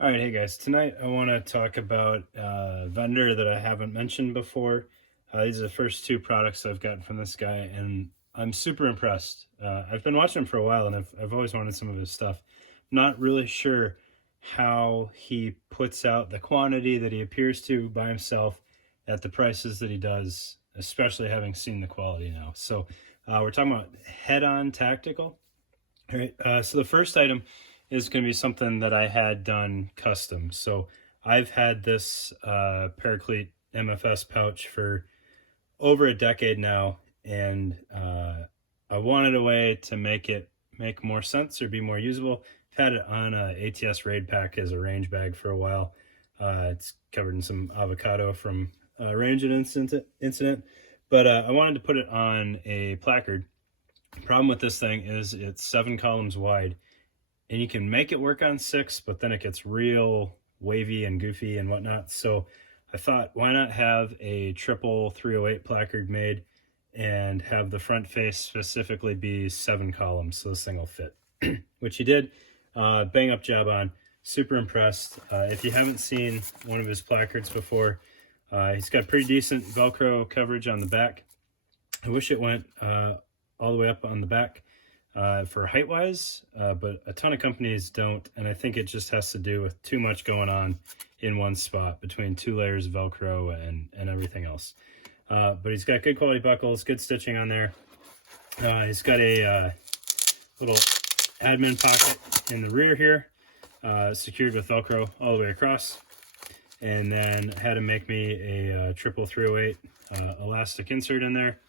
All right, hey guys. Tonight I want to talk about a vendor that I haven't mentioned before. These are the first two products I've gotten from this guy, and I'm super impressed. I've been watching him for a while, and I've always wanted some of his stuff. Not really sure how he puts out the quantity that he appears to by himself at the prices that he does, especially having seen the quality now. So we're talking about Head-On Tactical. All right. So the first item is going to be something that I had done custom. So I've had this Paraclete MFS pouch for over a decade now, and I wanted a way to make it make more sense or be more usable. I've had it on a ATS raid pack as a range bag for a while. It's covered in some avocado from a range incident, but I wanted to put it on a placard. Problem with this thing is it's 7 columns wide, and you can make it work on 6, but then it gets real wavy and goofy and whatnot. So I thought, why not have a triple 308 placard made and have the front face specifically be 7 columns, so this thing will fit. Which he did. Bang up job on. Super impressed. If you haven't seen one of his placards before, he's got pretty decent Velcro coverage on the back. I wish it went all the way up on the back for height wise, but a ton of companies don't, and I think it just has to do with too much going on in one spot between 2 layers of Velcro and everything else. But he's got good quality buckles, good stitching on there. He's got a little admin pocket in the rear here, secured with Velcro all the way across, and then had to make me a triple 308 elastic insert in there.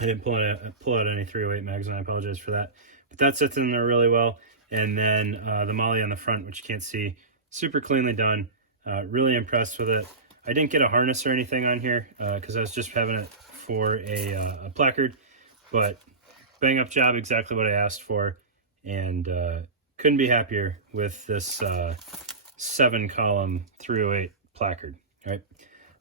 I didn't pull out any 308 mags, and I apologize for that. But that sits in there really well. And then the molly on the front, which you can't see, super cleanly done. Really impressed with it. I didn't get a harness or anything on here because I was just having it for a placard. But bang up job, exactly what I asked for. And couldn't be happier with this 7-column 308 placard. Right?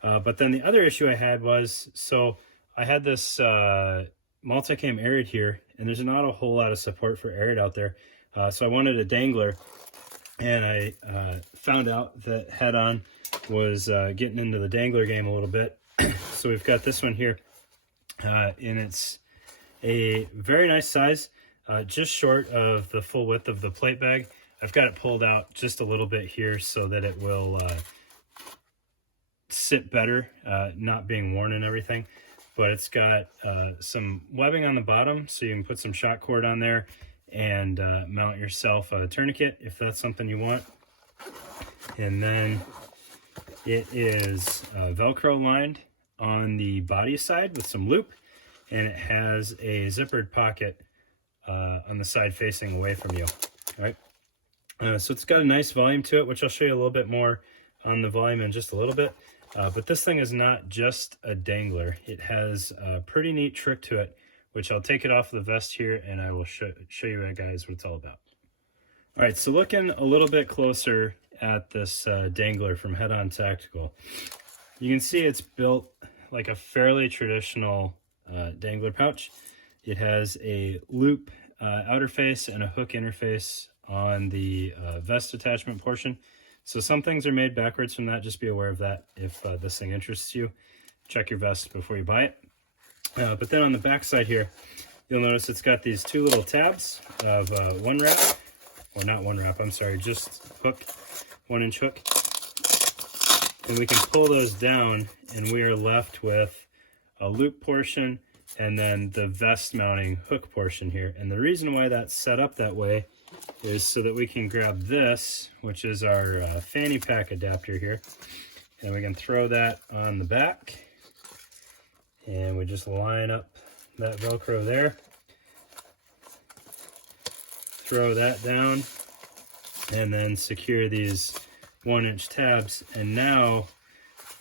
But then the other issue I had was, so I had this Multicam Arid here, and there's not a whole lot of support for Arid out there. So I wanted a dangler, and I found out that Head-On was getting into the dangler game a little bit. So we've got this one here, and it's a very nice size, just short of the full width of the plate bag. I've got it pulled out just a little bit here so that it will sit better, not being worn and everything. But it's got some webbing on the bottom, so you can put some shot cord on there and mount yourself a tourniquet if that's something you want. And then it is Velcro lined on the body side with some loop, and it has a zippered pocket on the side facing away from you. All right. So it's got a nice volume to it, which I'll show you a little bit more on the volume in just a little bit. But this thing is not just a dangler. It has a pretty neat trick to it, which I'll take it off the vest here and I will show you guys what it's all about. All right, so looking a little bit closer at this dangler from Head-On Tactical, you can see it's built like a fairly traditional dangler pouch. It has a loop outer face and a hook interface on the vest attachment portion. So some things are made backwards from that. Just be aware of that if this thing interests you. Check your vest before you buy it. But then on the back side here, you'll notice it's got these 2 little tabs of 1 wrap, or not 1 wrap, I'm sorry, just hook, 1-inch hook. And we can pull those down and we are left with a loop portion and then the vest mounting hook portion here. And the reason why that's set up that way is so that we can grab this, which is our Fanny pack adapter here, and we can throw that on the back, and we just line up that Velcro there, throw that down, and then secure these 1-inch tabs, and now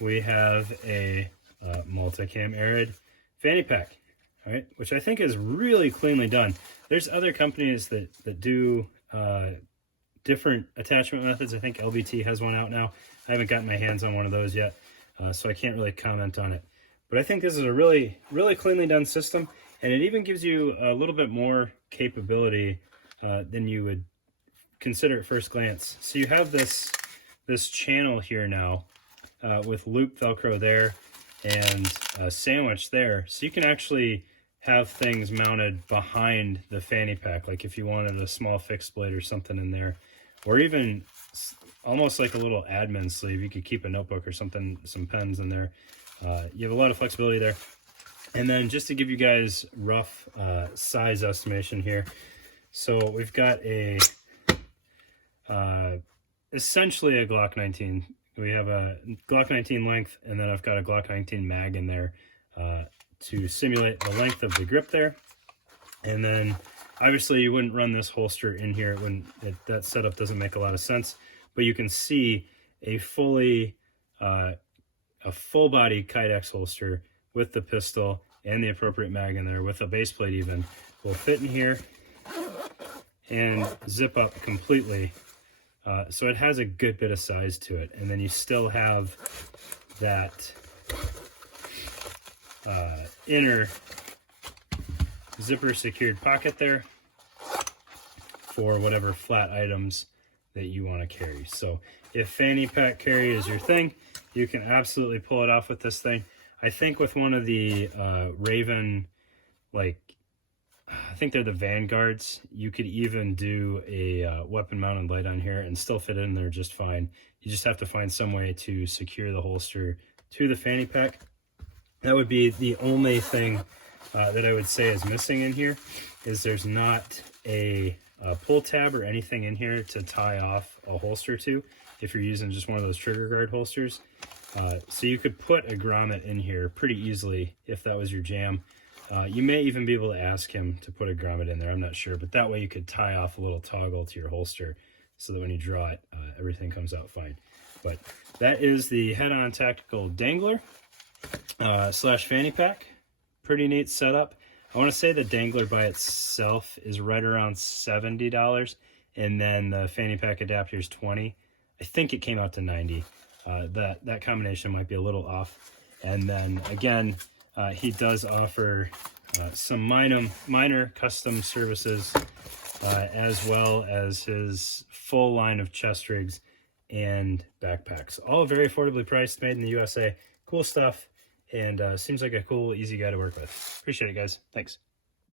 we have a Multicam Arid Fanny pack. All right, which I think is really cleanly done. There's other companies that do different attachment methods. I think LVT has one out now. I haven't gotten my hands on one of those yet, so I can't really comment on it. But I think this is a really, really cleanly done system, and it even gives you a little bit more capability than you would consider at first glance. So you have this channel here now with loop Velcro there and a sandwich there. So you can actually have things mounted behind the fanny pack, like if you wanted a small fixed blade or something in there, or even almost like a little admin sleeve. You could keep a notebook or something, some pens in there. You have a lot of flexibility there. And then just to give you guys rough size estimation here, so we've got a essentially a Glock 19. We have a Glock 19 length, and then I've got a Glock 19 mag in there to simulate the length of the grip there. And then obviously you wouldn't run this holster in here. That setup doesn't make a lot of sense, but you can see a full body Kydex holster with the pistol and the appropriate mag in there with a base plate even will fit in here and zip up completely. So it has a good bit of size to it. And then you still have that inner zipper secured pocket there for whatever flat items that you want to carry. So if fanny pack carry is your thing, you can absolutely pull it off with this thing. I think with one of the Raven, like, I think they're the Vanguards, you could even do a weapon mounted light on here and still fit in there just fine. You just have to find some way to secure the holster to the fanny pack. That would be the only thing that I would say is missing in here, is there's not a pull tab or anything in here to tie off a holster to if you're using just one of those trigger guard holsters. So you could put a grommet in here pretty easily if that was your jam. You may even be able to ask him to put a grommet in there, I'm not sure, but that way you could tie off a little toggle to your holster so that when you draw it, everything comes out fine. But that is the head-on tactical dangler slash fanny pack. Pretty neat setup. I want to say the dangler by itself is right around $70, and then the fanny pack adapter is $20. I think it came out to $90. That combination might be a little off. And then again, he does offer some minor custom services, as well as his full line of chest rigs and backpacks. All very affordably priced, made in the USA. Cool stuff, and seems like a cool, easy guy to work with. Appreciate it, guys. Thanks.